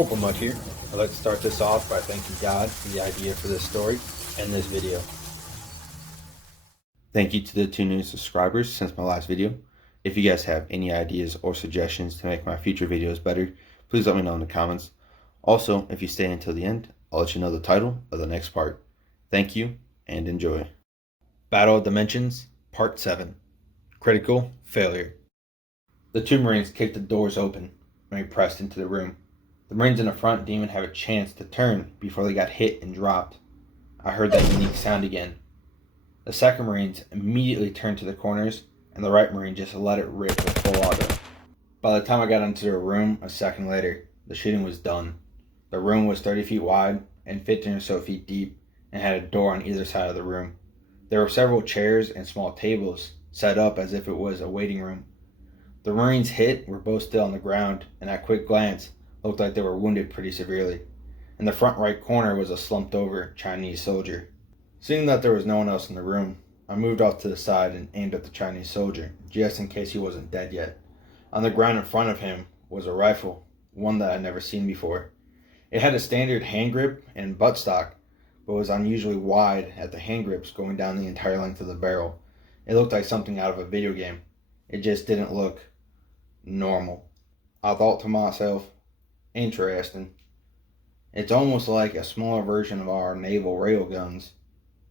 Corporal Mutt here. I'd like to start this off by thanking God for the idea for this story and this video. Thank you to the 2 new subscribers since my last video. If you guys have any ideas or suggestions to make my future videos better, please let me know in the comments. Also, if you stay until the end, I'll let you know the title of the next part. Thank you and enjoy. Battle of Dimensions, Part 7. Critical Failure. The 2 Marines kicked the doors open when we pressed into the room. The Marines in the front didn't even have a chance to turn before they got hit and dropped. I heard that unique sound again. The 2nd Marines immediately turned to the corners, and the right Marine just let it rip with full auto. By the time I got into the room a second later, the shooting was done. The room was 30 feet wide and 15 or so feet deep, and had a door on either side of the room. There were several chairs and small tables set up as if it was a waiting room. The Marines hit were both still on the ground, and at quick glance, looked like they were wounded pretty severely. In the front right corner was a slumped over Chinese soldier. Seeing that there was no one else in the room, I moved off to the side and aimed at the Chinese soldier, just in case he wasn't dead yet. On the ground in front of him was a rifle, one that I'd never seen before. It had a standard hand grip and buttstock, but was unusually wide at the hand grips going down the entire length of the barrel. It looked like something out of a video game. It just didn't look normal. I thought to myself, interesting. It's almost like a smaller version of our naval railguns,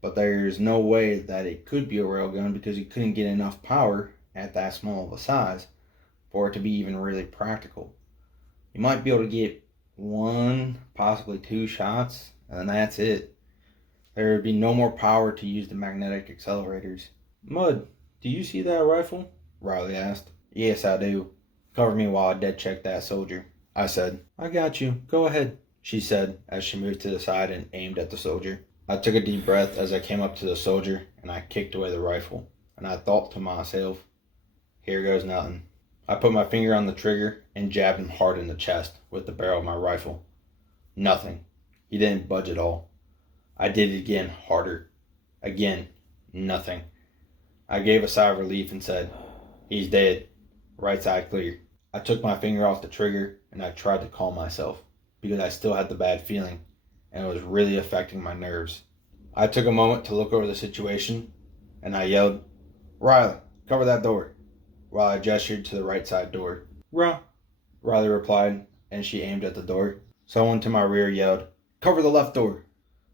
but there's no way that it could be a railgun because you couldn't get enough power at that small of a size for it to be even really practical. You might be able to get 1, possibly 2 shots, and that's it. There would be no more power to use the magnetic accelerators. Mud, do you see that rifle? Riley asked. Yes, I do. Cover me while I dead check that soldier, I said. I got you. Go ahead, she said as she moved to the side and aimed at the soldier. I took a deep breath as I came up to the soldier and I kicked away the rifle. And I thought to myself, here goes nothing. I put my finger on the trigger and jabbed him hard in the chest with the barrel of my rifle. Nothing. He didn't budge at all. I did it again, harder. Again, nothing. I gave a sigh of relief and said, he's dead. Right side clear. I took my finger off the trigger and I tried to calm myself because I still had the bad feeling and it was really affecting my nerves. I took a moment to look over the situation and I yelled, Riley, cover that door, while I gestured to the right side door. Riley replied, and she aimed at the door. Someone to my rear yelled, cover the left door.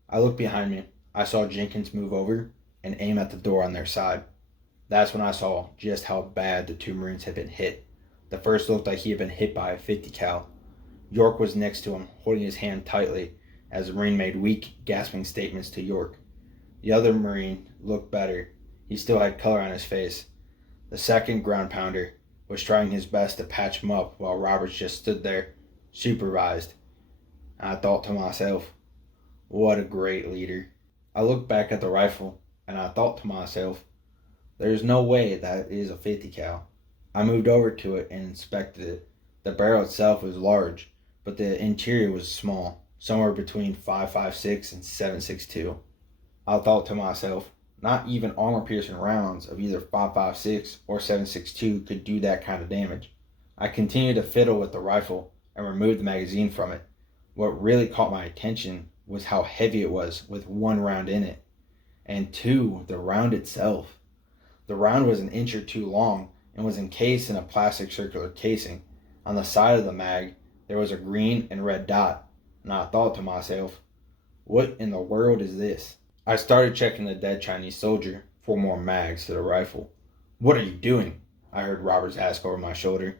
I looked behind me. I saw Jenkins move over and aim at the door on their side. That's when I saw just how bad the 2 Marines had been hit. The first looked like he had been hit by a 50 cal. York was next to him, holding his hand tightly, as the Marine made weak, gasping statements to York. The other Marine looked better. He still had color on his face. The second ground pounder was trying his best to patch him up while Roberts just stood there, supervised. I thought to myself, what a great leader. I looked back at the rifle and I thought to myself, there's no way that is a 50 cal. I moved over to it and inspected it. The barrel itself was large, but the interior was small, somewhere between 5.56 and 7.62. I thought to myself, not even armor-piercing rounds of either 5.56 or 7.62 could do that kind of damage. I continued to fiddle with the rifle and remove the magazine from it. What really caught my attention was how heavy it was with 1 round in it, and 2, the round itself. The round was 1 inch or 2 long and was encased in a plastic circular casing. On the side of the mag, there was a green and red dot, and I thought to myself, what in the world is this? I started checking the dead Chinese soldier for more mags to the rifle. What are you doing? I heard Roberts ask over my shoulder.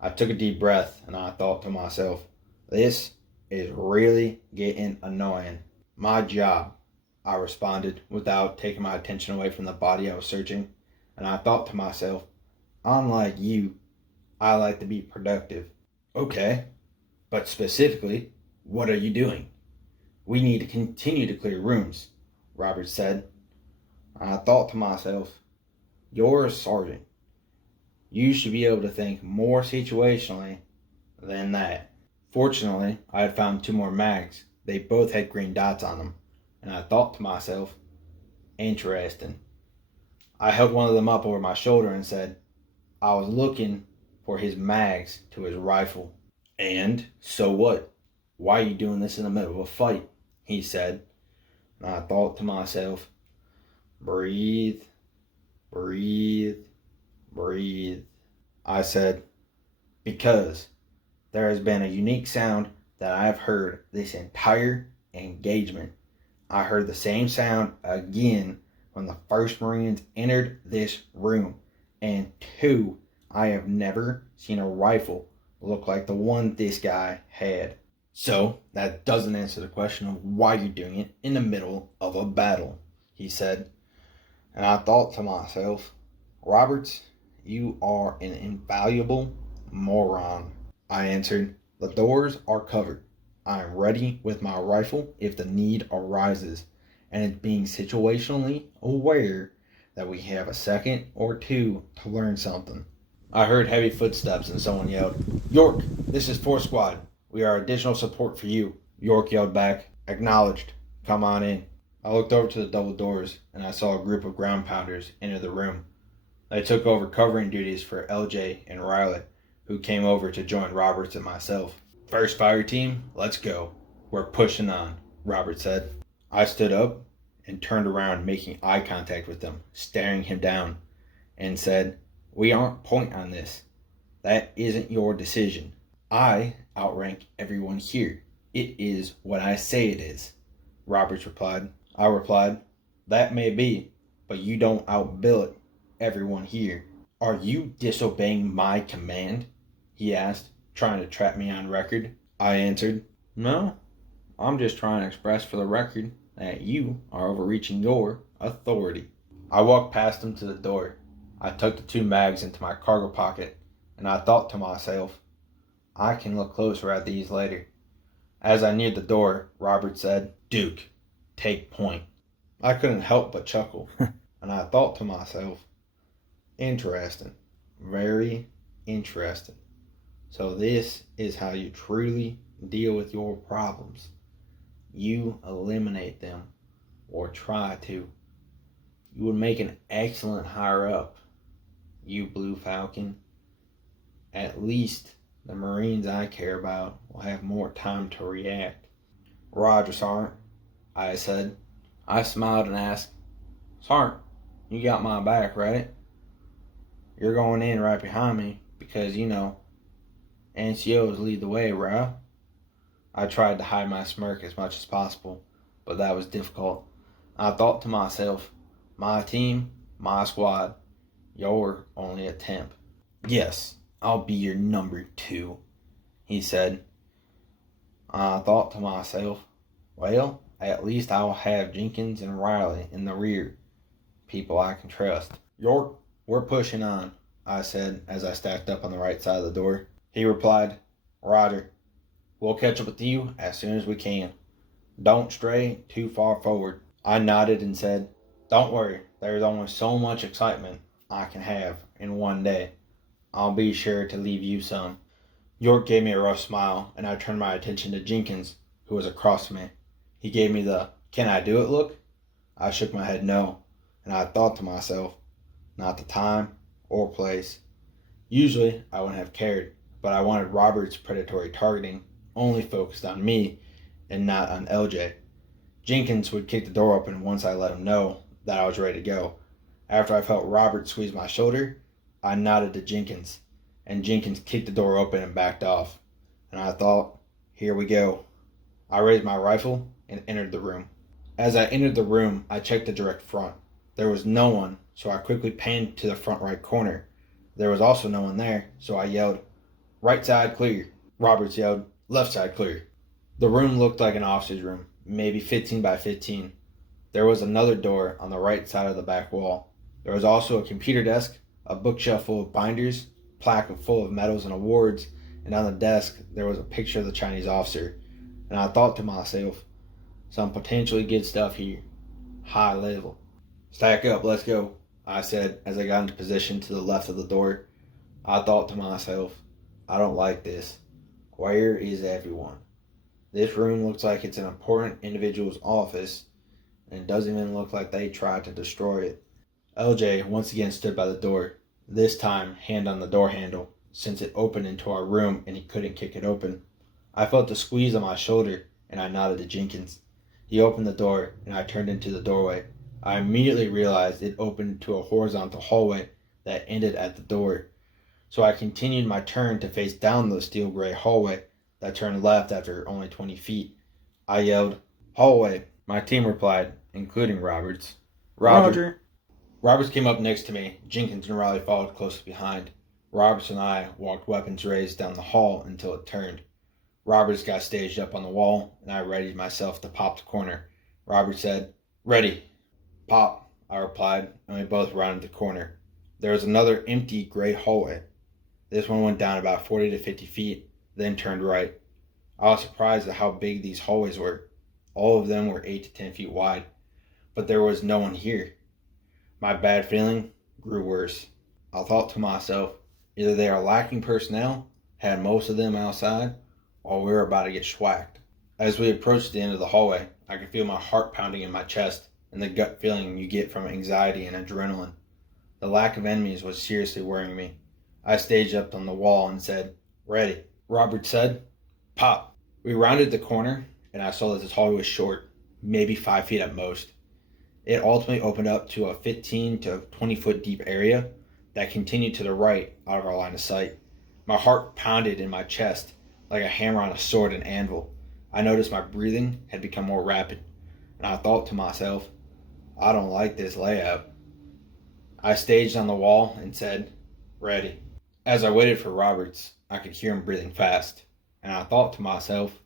I took a deep breath and I thought to myself, this is really getting annoying. My job, I responded without taking my attention away from the body I was searching, and I thought to myself, unlike you, I like to be productive. Okay, but specifically, what are you doing? We need to continue to clear rooms, Roberts said. I thought to myself, you're a sergeant. You should be able to think more situationally than that. Fortunately, I had found 2 more mags. They both had green dots on them, and I thought to myself, interesting. I held one of them up over my shoulder and said, I was looking for his mags to his rifle. And so what? Why are you doing this in the middle of a fight? He said. And I thought to myself, breathe, breathe, breathe. I said, because there has been a unique sound that I have heard this entire engagement. I heard the same sound again when the first Marines entered this room. And two, I have never seen a rifle look like the one this guy had. So that doesn't answer the question of why you're doing it in the middle of a battle, he said. And I thought to myself, Roberts, you are an invaluable moron. I answered, the doors are covered. I am ready with my rifle if the need arises, and it's being situationally aware that we have a second or two to learn something. I heard heavy footsteps and someone yelled, York, this is 4th Squad. We are additional support for you. York yelled back, acknowledged. Come on in. I looked over to the double doors and I saw a group of ground pounders enter the room. They took over covering duties for LJ and Riley, who came over to join Roberts and myself. First fire team, let's go. We're pushing on, Robert said. I stood up and turned around, making eye contact with him, staring him down, and said, we aren't point on this. That isn't your decision. I outrank everyone here. It is what I say it is, Roberts replied. I replied, that may be, but you don't outbillet everyone here. Are you disobeying my command? He asked, trying to trap me on record. I answered, no, I'm just trying to express for the record that you are overreaching your authority. I walked past him to the door. I took the 2 mags into my cargo pocket, and I thought to myself, I can look closer at these later. As I neared the door, Robert said, Duke, take point. I couldn't help but chuckle, and I thought to myself, interesting, very interesting. So this is how you truly deal with your problems. You eliminate them, or try to. You would make an excellent higher up, you Blue Falcon. At least the Marines I care about will have more time to react. Roger, Sergeant, I said. I smiled and asked, Sergeant, you got my back, right? You're going in right behind me because, you know, NCOs lead the way, right? I tried to hide my smirk as much as possible, but that was difficult. I thought to myself, my team, my squad, you're only a temp. Yes, I'll be your number 2, he said. I thought to myself, well, at least I'll have Jenkins and Riley in the rear, people I can trust. York, we're pushing on, I said as I stacked up on the right side of the door. He replied, Roger, we'll catch up with you as soon as we can. Don't stray too far forward. I nodded and said, don't worry, there's only so much excitement I can have in one day. I'll be sure to leave you some. York gave me a rough smile, and I turned my attention to Jenkins, who was across from me. He gave me the, can I do it look? I shook my head no, and I thought to myself, not the time or place. Usually, I wouldn't have cared, but I wanted Robert's predatory targeting only focused on me and not on LJ. Jenkins would kick the door open once I let him know that I was ready to go. After I felt Robert squeeze my shoulder, I nodded to Jenkins, and Jenkins kicked the door open and backed off. And I thought, here we go. I raised my rifle and entered the room. As I entered the room, I checked the direct front. There was no one, so I quickly panned to the front right corner. There was also no one there, so I yelled, right side clear. Roberts yelled, left side clear. The room looked like an officer's room, maybe 15 by 15. There was another door on the right side of the back wall. There was also a computer desk, a bookshelf full of binders, plaque full of medals and awards, and on the desk there was a picture of the Chinese officer. And I thought to myself, some potentially good stuff here. High level. Stack up, let's go, I said as I got into position to the left of the door. I thought to myself, I don't like this. Where is everyone? This room looks like it's an important individual's office, and it doesn't even look like they tried to destroy it. LJ once again stood by the door, this time hand on the door handle, since it opened into our room and he couldn't kick it open. I felt the squeeze on my shoulder, and I nodded to Jenkins. He opened the door, and I turned into the doorway. I immediately realized it opened to a horizontal hallway that ended at the door. So I continued my turn to face down the steel gray hallway that turned left after only 20 feet. I yelled, "Hallway." My team replied, including Roberts. "Roger." Roberts came up next to me. Jenkins and Riley followed closely behind. Roberts and I walked weapons raised down the hall until it turned. Roberts got staged up on the wall, and I readied myself to pop the corner. Roberts said, "Ready." "Pop," I replied, and we both rounded the corner. There was another empty gray hallway. This one went down about 40 to 50 feet, then turned right. I was surprised at how big these hallways were. All of them were 8 to 10 feet wide, but there was no one here. My bad feeling grew worse. I thought to myself, either they are lacking personnel, had most of them outside, or we were about to get schwacked. As we approached the end of the hallway, I could feel my heart pounding in my chest and the gut feeling you get from anxiety and adrenaline. The lack of enemies was seriously worrying me. I staged up on the wall and said, "Ready." Robert said, "Pop." We rounded the corner, and I saw that this hallway was short, maybe 5 feet at most. It ultimately opened up to a 15 to 20 foot deep area that continued to the right out of our line of sight. My heart pounded in my chest like a hammer on a sword and anvil. I noticed my breathing had become more rapid, and I thought to myself, I don't like this layout. I staged on the wall and said, "Ready." As I waited for Roberts, I could hear him breathing fast, and I thought to myself,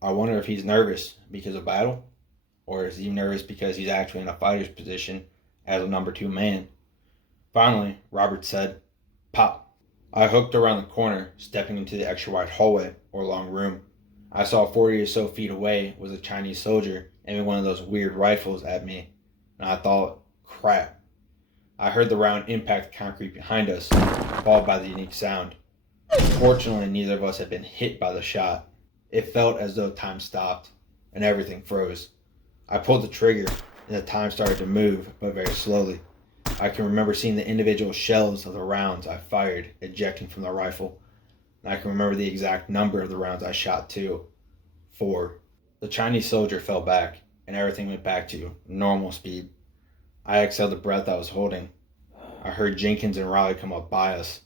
I wonder if he's nervous because of battle, or is he nervous because he's actually in a fighter's position as a number 2 man. Finally, Roberts said, "Pop." I hooked around the corner, stepping into the extra wide hallway or long room. I saw 40 or so feet away was a Chinese soldier aiming one of those weird rifles at me, and I thought, crap. I heard the round impact the concrete behind us, followed by the unique sound. Fortunately, neither of us had been hit by the shot. It felt as though time stopped, and everything froze. I pulled the trigger, and the time started to move, but very slowly. I can remember seeing the individual shells of the rounds I fired ejecting from the rifle, and I can remember the exact number of the rounds I shot too. 4. The Chinese soldier fell back, and everything went back to normal speed. I exhaled the breath I was holding. I heard Jenkins and Riley come up by us.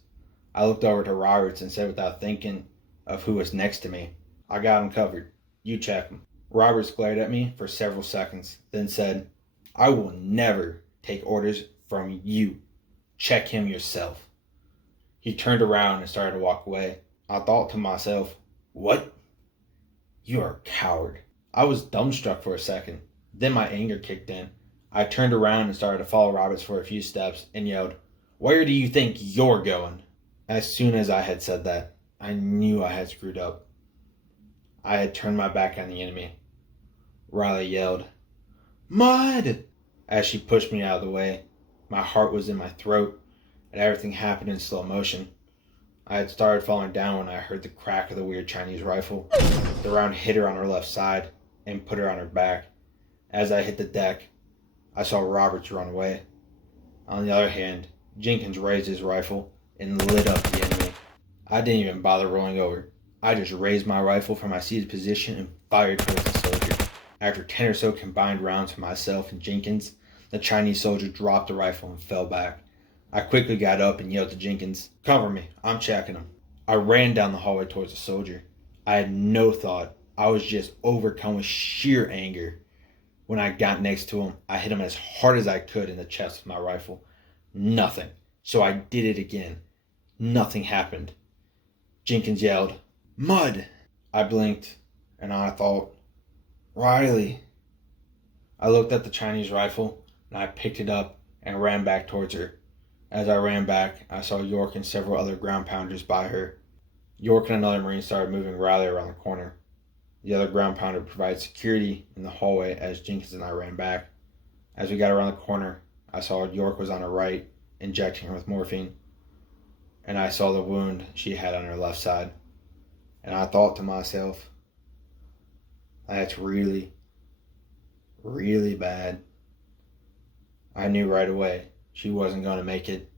I looked over to Roberts and said without thinking of who was next to me, "I got him covered. You check him." Roberts glared at me for several seconds, then said, "I will never take orders from you. Check him yourself." He turned around and started to walk away. I thought to myself, what? You are a coward. I was dumbstruck for a second. Then my anger kicked in. I turned around and started to follow Roberts for a few steps and yelled, "Where do you think you're going?" As soon as I had said that, I knew I had screwed up. I had turned my back on the enemy. Riley yelled, "Mud!" as she pushed me out of the way. My heart was in my throat, and everything happened in slow motion. I had started falling down when I heard the crack of the weird Chinese rifle. The round hit her on her left side and put her on her back. As I hit the deck, I saw Roberts run away. On the other hand, Jenkins raised his rifle and lit up the enemy. I didn't even bother rolling over. I just raised my rifle from my seated position and fired towards the soldier. After 10 or so combined rounds from myself and Jenkins, the Chinese soldier dropped the rifle and fell back. I quickly got up and yelled to Jenkins, "Cover me, I'm checking him." I ran down the hallway towards the soldier. I had no thought. I was just overcome with sheer anger. When I got next to him, I hit him as hard as I could in the chest with my rifle. Nothing. So I did it again. Nothing happened. Jenkins yelled, "Mud!" I blinked, and I thought, Riley. I looked at the Chinese rifle, and I picked it up and ran back towards her. As I ran back, I saw York and several other ground pounders by her. York and another Marine started moving Riley around the corner. The other ground pounder provided security in the hallway as Jenkins and I ran back. As we got around the corner, I saw York was on her right, injecting her with morphine, and I saw the wound she had on her left side. And I thought to myself, that's really, really bad. I knew right away she wasn't going to make it.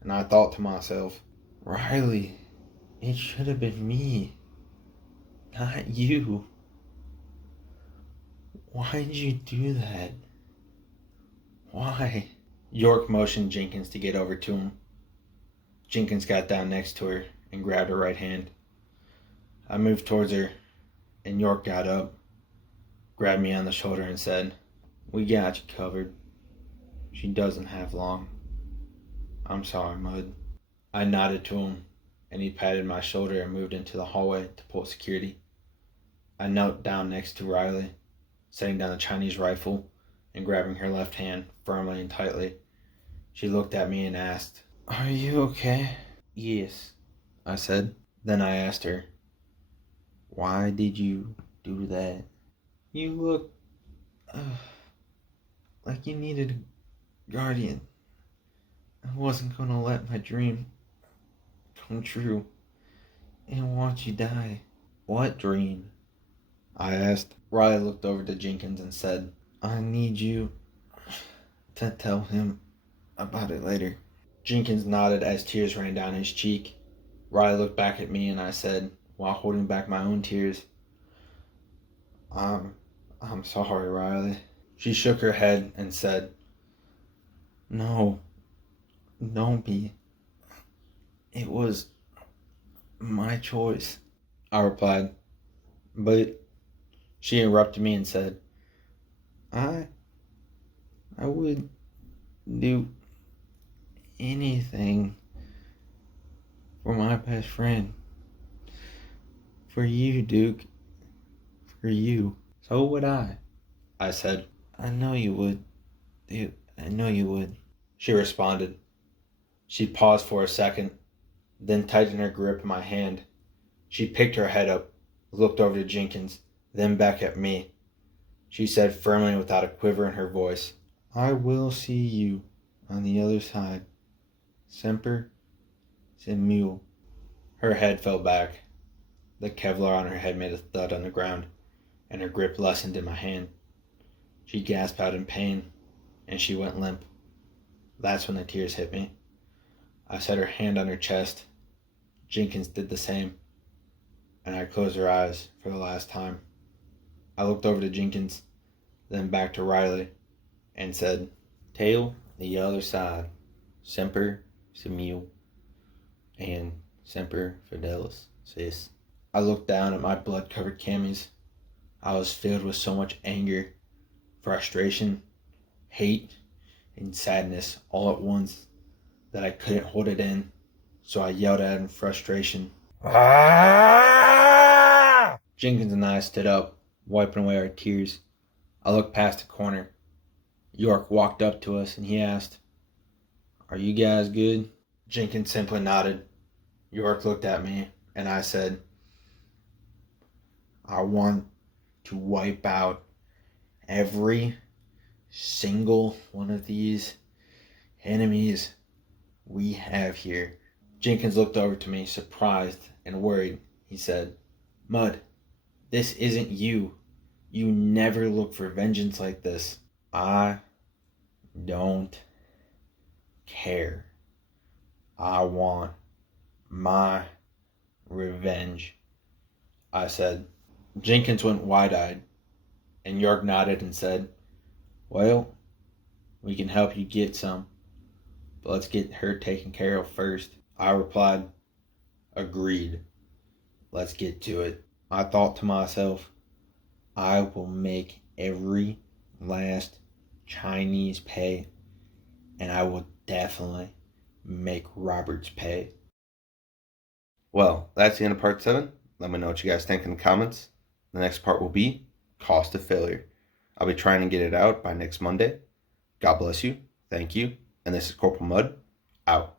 And I thought to myself, Riley, it should have been me. Not you. Why'd you do that? Why? York motioned Jenkins to get over to him. Jenkins got down next to her and grabbed her right hand. I moved towards her, and York got up, grabbed me on the shoulder, and said, "We got you covered. She doesn't have long. I'm sorry, Mud." I nodded to him, and he patted my shoulder and moved into the hallway to pull security. I knelt down next to Riley, setting down the Chinese rifle and grabbing her left hand firmly and tightly. She looked at me and asked, "Are you okay?" "Yes," I said. Then I asked her, "Why did you do that?" "You look like you needed a guardian. I wasn't gonna let my dream come true and watch you die." "What dream?" I asked. Riley looked over to Jenkins and said, "I need you to tell him about it later." Jenkins nodded as tears ran down his cheek. Riley looked back at me and I said, while holding back my own tears, I'm sorry, Riley." She shook her head and said, "No, don't be. It was my choice." I replied, "But..." She interrupted me and said, I would do anything for my best friend. For you, Duke. For you." "So would I," I said. "I know you would, Duke. I know you would," she responded. She paused for a second, then tightened her grip on my hand. She picked her head up, looked over to Jenkins, then back at me. She said firmly and without a quiver in her voice, "I will see you on the other side. Semper Simul." Her head fell back. The Kevlar on her head made a thud on the ground, and her grip lessened in my hand. She gasped out in pain, and she went limp. That's when the tears hit me. I set her hand on her chest. Jenkins did the same, and I closed her eyes for the last time. I looked over to Jenkins, then back to Riley, and said, "Tail the other side. Semper Simul. And Semper Fidelis, sis." I looked down at my blood-covered camis. I was filled with so much anger, frustration, hate, and sadness all at once that I couldn't hold it in, so I yelled out in frustration, "Ah!" Jenkins and I stood up, wiping away our tears. I looked past the corner. York walked up to us and he asked, "Are you guys good?" Jenkins simply nodded. York looked at me and I said, "I want to wipe out every single one of these enemies we have here." Jenkins looked over to me, surprised and worried. He said, "Mud, this isn't you. You never look for vengeance like this." "I don't care. I want my revenge," I said. Jenkins went wide-eyed, and York nodded and said, "Well, we can help you get some, but let's get her taken care of first." I replied, "Agreed. Let's get to it." I thought to myself, I will make every last Chinese pay, and I will definitely make Roberts pay. Well, that's the end of part 7. Let me know what you guys think in the comments. The next part will be cost of failure. I'll be trying to get it out by next Monday. God bless you. Thank you. And this is Corporal Mud, out.